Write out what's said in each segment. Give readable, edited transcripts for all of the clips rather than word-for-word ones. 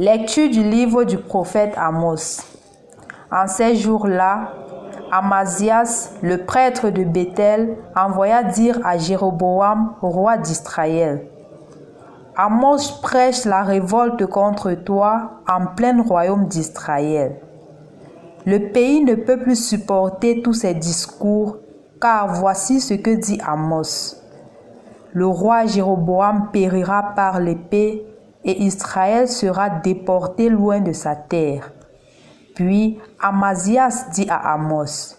Lecture du livre du prophète Amos. En ces jours-là, Amazias, le prêtre de Béthel, envoya dire à Jéroboam, roi d'Israël: Amos prêche la révolte contre toi en plein royaume d'Israël. Le pays ne peut plus supporter tous ces discours, car voici ce que dit Amos. Le roi Jéroboam périra par l'épée et Israël sera déporté loin de sa terre. Puis Amazias dit à Amos: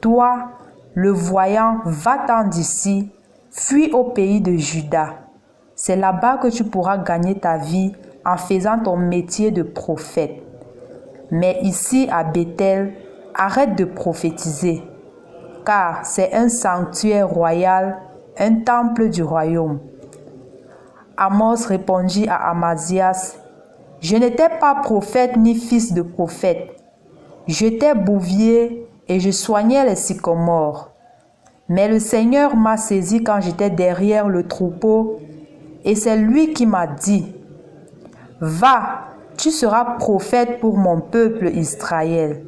Toi, le voyant, va-t'en d'ici, fuis au pays de Juda. C'est là-bas que tu pourras gagner ta vie en faisant ton métier de prophète. Mais ici à Béthel, arrête de prophétiser, car c'est un sanctuaire royal, un temple du royaume. Amos répondit à Amazias: Je n'étais pas prophète ni fils de prophète. J'étais bouvier et je soignais les sycomores. Mais le Seigneur m'a saisi quand j'étais derrière le troupeau, et c'est lui qui m'a dit: Va, tu seras prophète pour mon peuple Israël.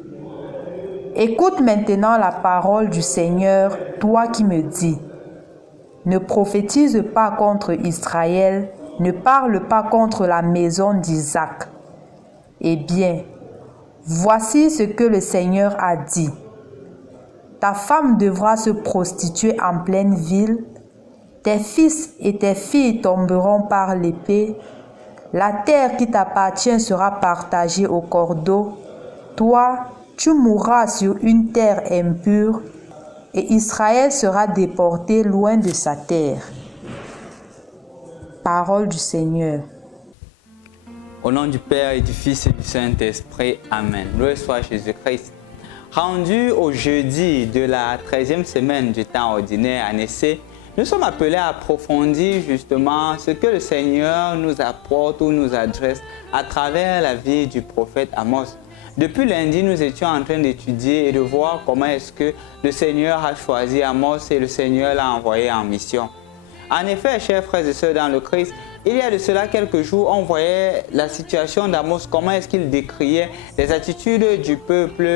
Écoute maintenant la parole du Seigneur, toi qui me dis: Ne prophétise pas contre Israël, ne parle pas contre la maison d'Isaac. Eh bien, voici ce que le Seigneur a dit. Ta femme devra se prostituer en pleine ville, tes fils et tes filles tomberont par l'épée, la terre qui t'appartient sera partagée au cordeau, toi, tu mourras sur une terre impure, et Israël sera déporté loin de sa terre. Parole du Seigneur. Au nom du Père et du Fils et du Saint-Esprit, Amen. Loué soit Jésus-Christ. Rendu au jeudi de la 13e semaine du temps ordinaire en essai, nous sommes appelés à approfondir justement ce que le Seigneur nous apporte ou nous adresse à travers la vie du prophète Amos. Depuis lundi, nous étions en train d'étudier et de voir comment est-ce que le Seigneur a choisi Amos et le Seigneur l'a envoyé en mission. En effet, chers frères et sœurs dans le Christ, il y a de cela quelques jours, on voyait la situation d'Amos, comment est-ce qu'il décriait les attitudes du peuple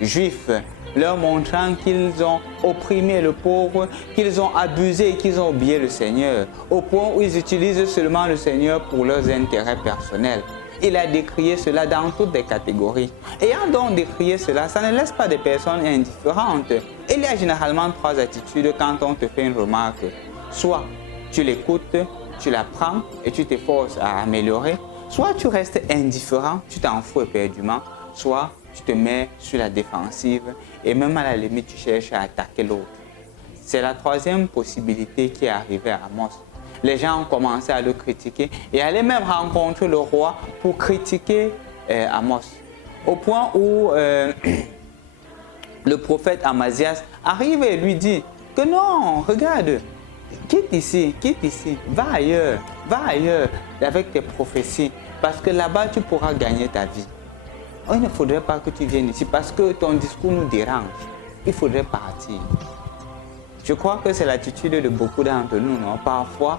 juif, leur montrant qu'ils ont opprimé le pauvre, qu'ils ont abusé et qu'ils ont oublié le Seigneur, au point où ils utilisent seulement le Seigneur pour leurs intérêts personnels. Il a décrié cela dans toutes les catégories. Ayant donc décrié cela, ça ne laisse pas des personnes indifférentes. Il y a généralement trois attitudes quand on te fait une remarque. Soit tu l'écoutes, tu la prends et tu t'efforces à améliorer. Soit tu restes indifférent, tu t'en fous éperdument. Soit tu te mets sur la défensive et même à la limite, tu cherches à attaquer l'autre. C'est la troisième possibilité qui est arrivée à Amos. Les gens ont commencé à le critiquer et allaient même rencontrer le roi pour critiquer Amos. Au point où le prophète Amazias arrive et lui dit que non, regarde, quitte ici, va ailleurs avec tes prophéties parce que là-bas tu pourras gagner ta vie. Oh, il ne faudrait pas que tu viennes ici parce que ton discours nous dérange. Il faudrait partir. Je crois que c'est l'attitude de beaucoup d'entre nous, non? Parfois,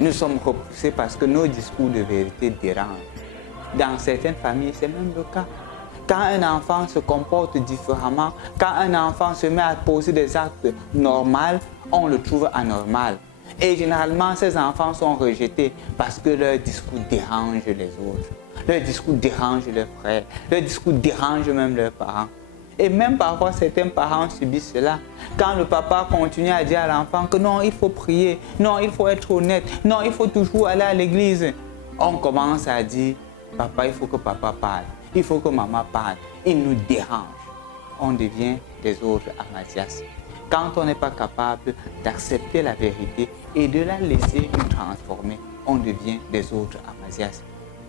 nous sommes repoussés parce que nos discours de vérité dérangent. Dans certaines familles, c'est même le cas. Quand un enfant se comporte différemment, quand un enfant se met à poser des actes normaux, on le trouve anormal. Et généralement, ces enfants sont rejetés parce que leur discours dérange les autres. Leur discours dérange leurs frères. Leur discours dérange même leurs parents. Et même parfois, certains parents subissent cela. Quand le papa continue à dire à l'enfant que non, il faut prier, non, il faut être honnête, non, il faut toujours aller à l'église, on commence à dire, papa, il faut que papa parle, il faut que maman parle. Il nous dérange. On devient des autres Amazias. Quand on n'est pas capable d'accepter la vérité et de la laisser nous transformer, on devient des autres Amazias.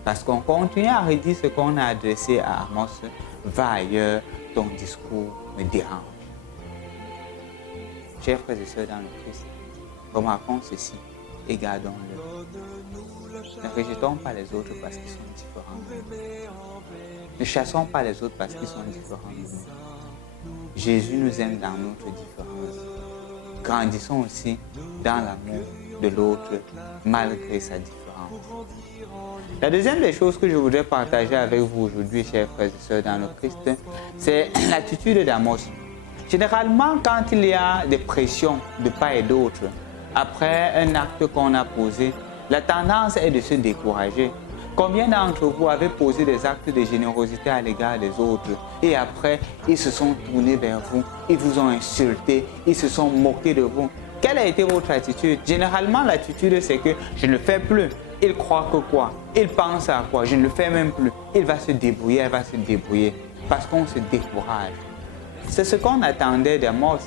Parce qu'on continue à redire ce qu'on a adressé à Amos, va ailleurs, ton discours me dérange. Chers frères et sœurs dans le Christ, remarquons ceci et gardons-le. Ne rejetons pas les autres parce qu'ils sont différents. Ne chassons pas les autres parce qu'ils sont différents. Jésus nous aime dans notre différence. Grandissons aussi dans l'amour de l'autre malgré sa différence. différence. La deuxième des choses que je voudrais partager avec vous aujourd'hui, chers frères et sœurs dans le Christ, c'est l'attitude d'Amos. Généralement, quand il y a des pressions de part et d'autre, après un acte qu'on a posé, la tendance est de se décourager. Combien d'entre vous avez posé des actes de générosité à l'égard des autres et après, ils se sont tournés vers vous, ils vous ont insulté, ils se sont moqués de vous? Quelle a été votre attitude? Généralement, l'attitude, c'est que je ne le fais plus. Il croit que quoi? Il pense à quoi? Je ne le fais même plus. Il va se débrouiller, elle va se débrouiller. Parce qu'on se décourage. C'est ce qu'on attendait d'Amos.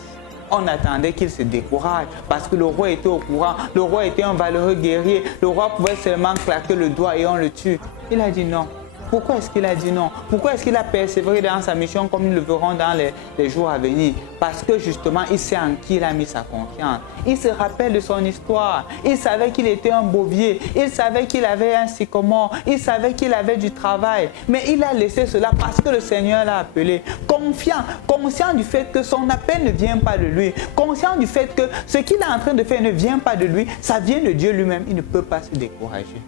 On attendait qu'il se décourage parce que le roi était au courant. Le roi était un valeureux guerrier. Le roi pouvait seulement claquer le doigt et on le tue. Il a dit non. Pourquoi est-ce qu'il a dit non? Pourquoi est-ce qu'il a persévéré dans sa mission comme nous le verrons dans les jours à venir? Parce que justement, il sait en qui il a mis sa confiance. Il se rappelle de son histoire. Il savait qu'il était un bovier. Il savait qu'il avait un sycomore. Il savait qu'il avait du travail. Mais il a laissé cela parce que le Seigneur l'a appelé. Confiant, conscient du fait que son appel ne vient pas de lui. Conscient du fait que ce qu'il est en train de faire ne vient pas de lui. Ça vient de Dieu lui-même. Il ne peut pas se décourager.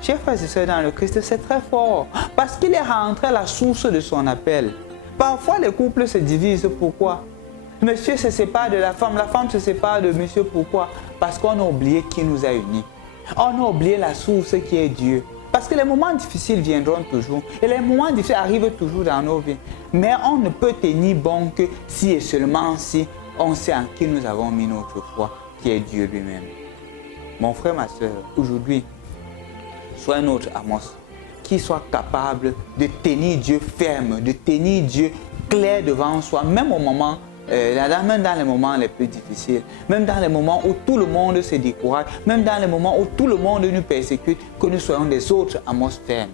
Chers frères et sœurs dans le Christ, c'est très fort parce qu'il est rentré à la source de son appel. Parfois, les couples se divisent. Pourquoi? Monsieur se sépare de la femme se sépare de monsieur. Pourquoi? Parce qu'on a oublié qui nous a unis. On a oublié la source qui est Dieu. Parce que les moments difficiles viendront toujours et les moments difficiles arrivent toujours dans nos vies. Mais on ne peut tenir bon que si et seulement si on sait en qui nous avons mis notre foi, qui est Dieu lui-même. Mon frère, ma soeur, aujourd'hui, soit un autre Amos qui soit capable de tenir Dieu ferme, de tenir Dieu clair devant soi, même au moment, même dans les moments les plus difficiles, même dans les moments où tout le monde se décourage, même dans les moments où tout le monde nous persécute, que nous soyons des autres Amos fermes.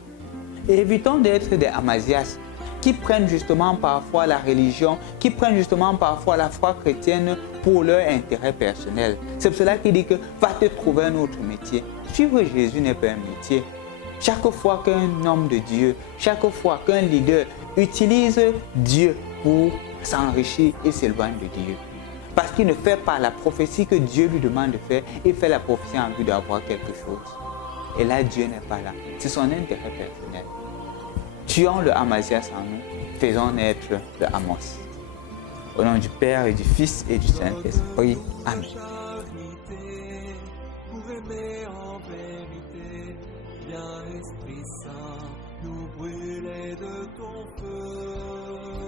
Et évitons d'être des Amazias qui prennent justement parfois la religion, qui prennent justement parfois la foi chrétienne pour leur intérêt personnel. C'est pour cela qu'il dit que va te trouver un autre métier. Suivre Jésus n'est pas un métier. Chaque fois qu'un homme de Dieu, chaque fois qu'un leader utilise Dieu pour s'enrichir, il s'éloigne de Dieu. Parce qu'il ne fait pas la prophétie que Dieu lui demande de faire, il fait la prophétie en vue d'avoir quelque chose. Et là, Dieu n'est pas là. C'est son intérêt personnel. Tuons le Amazias en nous, faisons naître le Amos. Au nom du Père et du Fils et du Saint-Esprit. Amen. Esprit Saint, nous brûler de ton feu.